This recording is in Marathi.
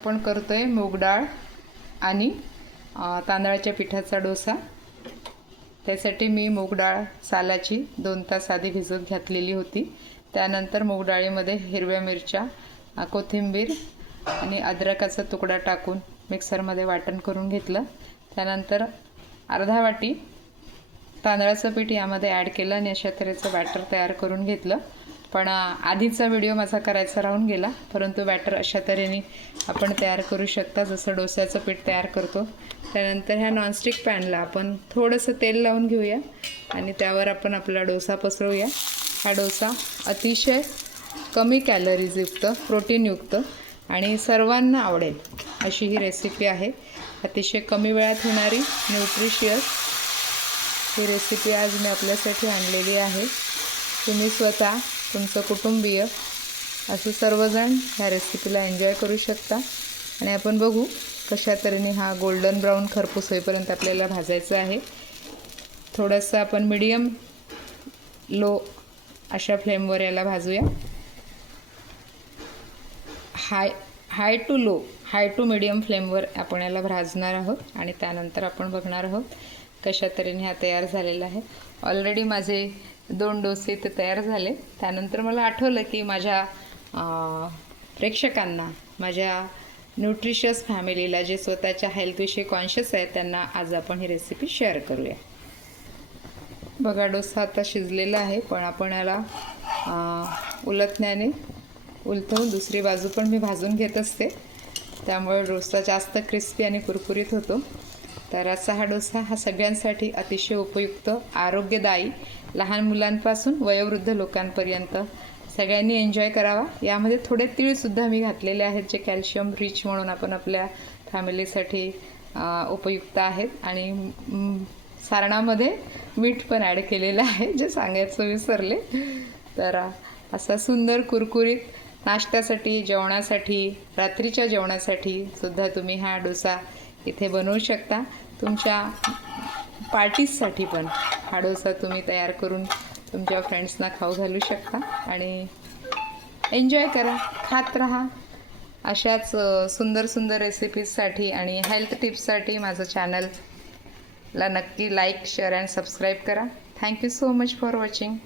आपण करतोय मूग डाळ आणि तांदळाच्या पिठाचा डोसा। त्यासाठी मी मूग डाळ सालाची 2 तास आधी भिजत घातलेली होती। त्यानंतर मूग डाळीमध्ये हिरव्या मिरच्या, कोथिंबीर आणि अद्रकाचा तुकडा टाकून मिक्सरमध्ये वाटण करून घेतलं। त्यानंतर अर्धा वाटी तांदळाचं पीठ यामध्ये ॲड केलं आणि अशा तऱ्हेचं बॅटर तयार करून घेतलं। पण आधीचा व्हिडिओ माझा करायचा राहून गेला, परंतु बॅटर अशा तऱ्हेने आपण तयार करू शकता जसं डोस्याचं पीठ तयार करतो। त्यानंतर ह्या नॉनस्टिक पॅनला आपण थोडंसं तेल लावून घेऊया आणि त्यावर आपण आपला डोसा पसरवूया। हा डोसा अतिशय कमी कॅलरीजयुक्त, प्रोटीनयुक्त आणि सर्वांना आवडेल अशी ही रेसिपी आहे। अतिशय कमी वेळात होणारी न्यूट्रिशियस ही रेसिपी आज मी आपल्यासाठी आणलेली आहे। तुम्ही स्वतः, तुमचं कुटुंबीय असं सर्वजण ह्या रेसिपीला एन्जॉय करू शकता। आणि आपण बघू कशा तऱ्हेने हा गोल्डन ब्राऊन खरपूस होईपर्यंत आपल्याला भाजायचं आहे। थोडंसं आपण मीडियम लो अशा फ्लेमवर याला भाजूया। हाय टू मीडियम फ्लेमवर आपण याला भाजणार आहोत आणि त्यानंतर आपण बघणार आहोत कशा तऱ्हेने हा तयार झालेला आहे। ऑलरेडी माझे 2 डोसे ते तयार झाले। त्यानंतर मला आठवलं की माझ्या प्रेक्षकांना, माझ्या न्यूट्रिशियस फॅमिलीला जे स्वतःच्या हेल्थविषयी कॉन्शियस आहेत त्यांना आज आपण ही रेसिपी शेअर करूया। बघा डोसा आता शिजलेला आहे, पण आपण याला उलटण्याने उलटवून दुसरी बाजू पण मी भाजून घेत असते, त्यामुळे डोसा जास्त क्रिस्पी आणि कुरकुरीत होतो। तर असा हा डोसा हा सगळ्यांसाठी अतिशय उपयुक्त, आरोग्यदायी, लहान मुलांपासून वयोवृद्ध लोकांपर्यंत सगळ्यांनी एन्जॉय करावा। यामध्ये थोडे तीळसुद्धा मी घातलेले आहेत जे कॅल्शियम रिच म्हणून आपण आपल्या फॅमिलीसाठी उपयुक्त आहेत। आणि सारणामध्ये मीठ पण ॲड केलेलं आहे जे सांगायचं विसरले। तर असा सुंदर कुरकुरीत नाश्त्यासाठी, जेवणासाठी, रात्रीच्या जेवणासाठी सुद्धा तुम्ही हा डोसा इथे बनवू शकता। तुमच्या पार्टीजसाठी पण हा डोसा तुम्ही तयार करून तुमच्या फ्रेंड्सना खाऊ घालू शकता आणि एन्जॉय करा, खात राहा। अशाच सुंदर सुंदर रेसिपीजसाठी आणि हेल्थ टिप्ससाठी माझं चॅनलला नक्की लाईक, शेअर अँड सबस्क्राईब करा। Thank you so much for watching.